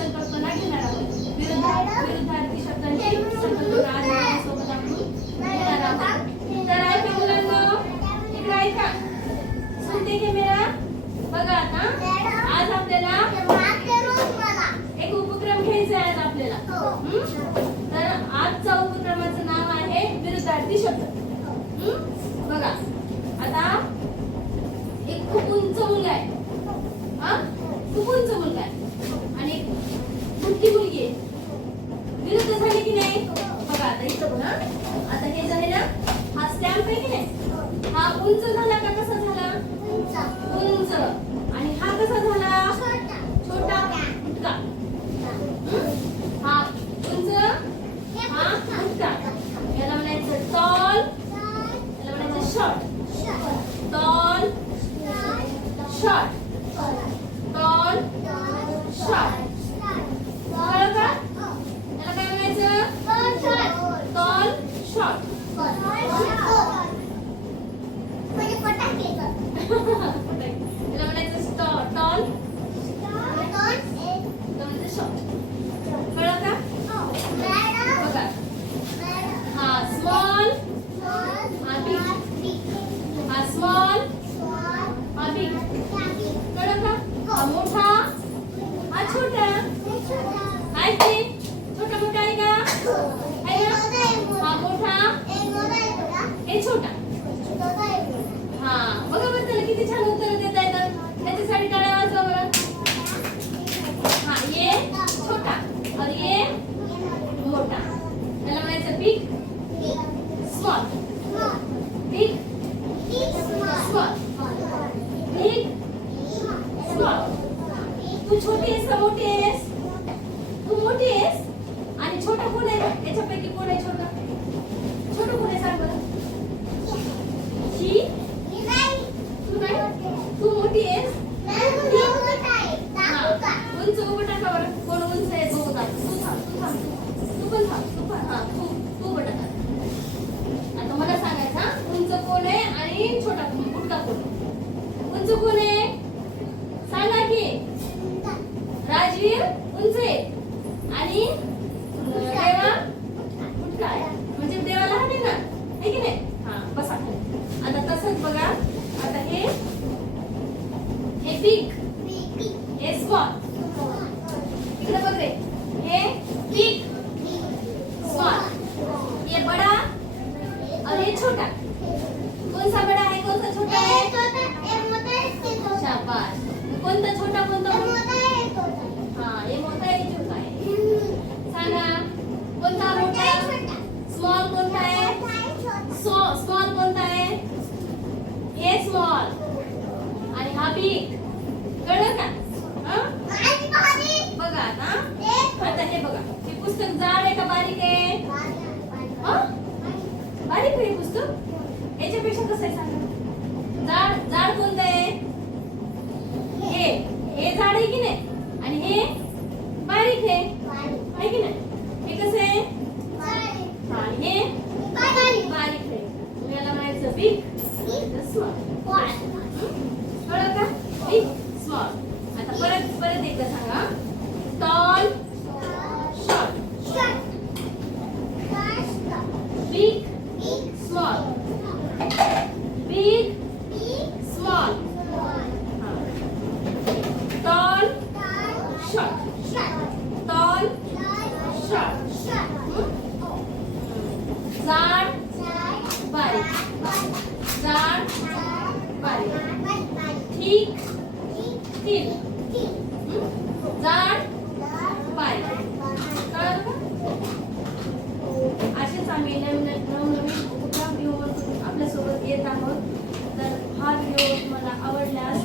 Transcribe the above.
संकल्पना घेणार आहोत. विरुद्धार्थी शब्दांची संकल्पना आज आपल्यासोबत आपण घेणार आहोत. तर ऐका मुलांनो, इकडे ऐका. सुनते की मेरा? बघा आता आज आपल्याला एक उपक्रम घ्यायचा आहे आज आपल्याला. तर आजचा उपक्रमाचं नाव आहे विरुद्धार्थी शब्द. बघा आता एक खूप उंच मुलगा आहे. खूप उंच मुलगा आहे आणि एक मोठी मुलगी आहे. विरुद्ध झाले की नाही? बघा आता इथं बघा. आता हे झाले ना, हा स्टॅम्प आहे की नाही? हा उंच झाला का कसा झाला? उंच. आणि हा कसा झाला? छोटा मुटका. हा उंच, हा मुटका. याला म्हणायचं टॉल, याला म्हणायचं short. Tall, short, tall, short. कळलं का? याला काय म्हणायचं? Tall, short. याला म्हणायचं टॉल, शॉर्ट. कळलं का? बघा हा स्मॉल, हा बिग. हा स्मॉल, हा बिग. कळलं का? हा मोठा, हा छोटा. आहे की छोटा मोठा आहे का? आहे ना? हा मोठा, हे छोटा. हा बघा बरं, त्याला किती छान उत्तर देता येतात. त्याच्यासाठी टाळ्या वाजवा बरं. हा ये छोटा और ये मोठा. त्याला म्हणायचं big, small. Big, small. Big, small. तू छोटी आहेस का मोठी आहेस? तू मोठी आहेस. आणि छोटा कोण आहे? याच्यापैकी कोण आहे छोटा? छोटा कोण आहे सांग बरं. ही तू नाही, तू मोठी आहेस. उंच उभं टाका बरं. कोण उंच आहे बघू का? तू थांब, तू थांब, तू पण थांब, तू पण. हा तू उभं टाका. आता मला सांगायचं उंच कोण आहे आणि छोटा मुटका कोण आहे? उंच कोण आहे सांगा की. राजवीर उंच आहे आणि देवा मुटका आहे. म्हणजे देवा लहान आहे ना, आहे की नाही? हा बसा. आता तसंच बघा. आता हे बिग, हे स्मॉल. इकडे बघ रे. हे बिग, स्मॉल. ये बड़ा और ये छोटा. कौन सा बड़ा है, कौन सा छोटा है? शाबाश. कोणता छोटा, कोणता मोठा? हाँ ये मोठा आहे, ये छोटा आहे. सांगा कोणता मोठा? स्मॉल कोणता आहे? स्मॉल कोणता आहे? हे स्मॉल आणि हा बिग. कळलं का? बघा आता हे बघा. हे पुस्तक जाड आहे का बारीक आहे? बारीक आहे पुस्तक. याच्यापेक्षा कसं आहे सांगा? जाड कोणतं आहे? हे जाड आहे की नाही? आणि हे बारीक आहे की नाही? हे कसं आहे? आणि हे बारीक आहे. याला म्हणायचं बिग, स्मॉल. कळलं का? Big, small. आता परत एकदा सांगा. Tall, short. Big, small. Big, small. Tall, short. Tall, short. जाड, बारीक. जाड, बारीक. ठीक, थिन. जाड, बारीक. कळलं का? असेच आम्ही नवनवीन उपक्रम घेऊन आपल्यासोबत येत आहोत. तर हा व्हिडिओ तुम्हाला आवडल्यास